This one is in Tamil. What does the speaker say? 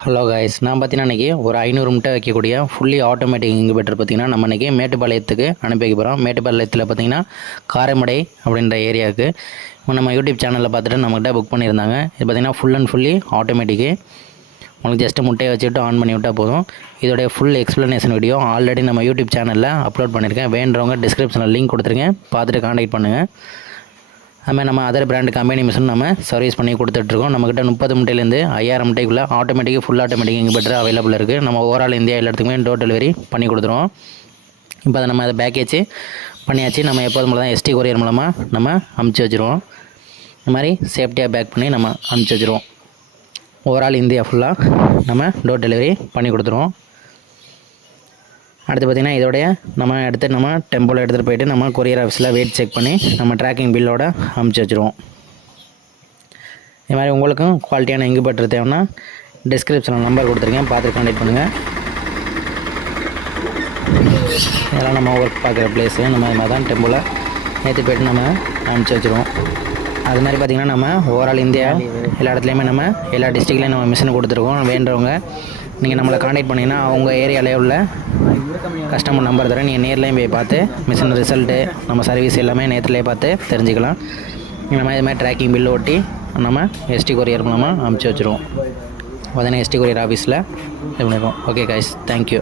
ஹலோ கைஸ் நான் பார்த்தீங்கன்னா இன்றைக்கி ஒரு ஐநூறு முட்டை வைக்கக்கூடிய ஃபுல்லி ஆட்டோமேட்டிக் இன்குபேட்டர் பார்த்தீங்கன்னா நம்ம இன்றைக்கி மேட்டுப்பாளையத்துக்கு அனுப்பி வைக்க போகிறோம் மேட்டுப்பாளையத்தில் பார்த்தீங்கன்னா காரைமடை அப்படின்ற ஏரியாவுக்கு இப்போ நம்ம யூடியூப் சேனலில் பார்த்துட்டு நம்மகிட்ட புக் பண்ணியிருந்தாங்க. இது பார்த்திங்கன்னா ஃபுல் அண்ட் ஃபுல்லி ஆட்டோமேட்டிக்கு உங்களுக்கு ஜஸ்ட்டு முட்டையை வச்சுட்டு ஆன் பண்ணி விட்டால் போதும். இதோடைய ஃபுல் எக்ஸ்ப்ளனேஷன் வீடியோ ஆல்ரெடி நம்ம யூடியூப் சேனலில் அப்லோட் பண்ணியிருக்கேன். வேண்டவங்க டிஸ்கிரிப்ஷனில் லிங்க் கொடுத்துருங்க. பார்த்துட்டு காண்டாக்ட் பண்ணுங்கள் அதுமாதிரி நம்ம அதர் பிராண்டு கம்பெனி மிஷின் நம்ம சர்வீஸ் பண்ணி கொடுத்துட்ருக்கோம். நம்மக்கிட்ட முப்பது முட்டையிலேருந்து ஐயாயிரம் முட்டைக்குள்ளே ஆட்டோமேட்டிக்காக ஃபுல் ஆட்டோமேட்டிக் இங்கே பெட்டர் அவைலபிள் இருக்குது நம்ம ஓவரால் இந்தியா எல்லா இடத்துக்குமே டோர் டெலிவரி பண்ணி கொடுத்துருவோம். இப்போ அதை நம்ம அதை பேக்கேஜ் பண்ணியாச்சு. நம்ம எப்போதும் போல தான் எஸ்டி கொரியர் மூலமாக நம்ம அமுச்சு வச்சுருவோம். இந்த மாதிரி சேஃப்டியாக பேக் பண்ணி நம்ம அமுச்சு வச்சுருவோம். ஓவரால் இந்தியா ஃபுல்லாக நம்ம டோர் டெலிவரி பண்ணி கொடுத்துருவோம். அடுத்து பார்த்திங்கன்னா இதோடைய நம்ம எடுத்து நம்ம டெம்போவில் எடுத்துகிட்டு போயிட்டு நம்ம கொரியர் ஆஃபீஸில் வெயிட் செக் பண்ணி நம்ம ட்ராக்கிங் பில்லோட அமுச்சு வச்சுருவோம். இது மாதிரி உங்களுக்கும் குவாலிட்டியான இங்குபேட்டர் தேவைன்னா டிஸ்கிரிப்ஷனில் நம்பர் கொடுத்துருக்கேன். பார்த்து கான்டெக்ட் பண்ணுங்கள் இதெல்லாம் நம்ம ஒர்க் பார்க்குற பிளேஸு நம்ம இது மாதிரி தான் டெம்போவில் நேற்று போயிட்டு நம்ம அனுப்பிச்சி வச்சுருவோம். அது மாதிரி பார்த்திங்கன்னா நம்ம ஓவரால் இந்தியா எல்லா இடத்துலையுமே நம்ம எல்லா டிஸ்ட்ரிக்ட்லேயும் நம்ம மிஷின் கொடுத்துருக்கோம். வேண்டவங்க நீங்கள் நம்மளை காண்டாக்ட் பண்ணிங்கன்னா அவங்க ஏரியாலே உள்ள கஸ்டமர் நம்பர் தரேன் நீங்கள் நேர்லேயும் போய் பார்த்து மிஷின் ரிசல்ட்டு நம்ம சர்வீஸ் எல்லாமே நேற்றுலேயே பார்த்து தெரிஞ்சுக்கலாம். நம்ம இது மாதிரி ட்ராக்கிங் பில்லு ஒட்டி நம்ம எஸ்டி கொரியர் மூலமாக அமுச்சு வச்சுருவோம். உடனே எஸ்டி கொரியர் ஆஃபீஸில் இது பண்ணிடுவோம் ஓகே கைஸ் தேங்க்யூ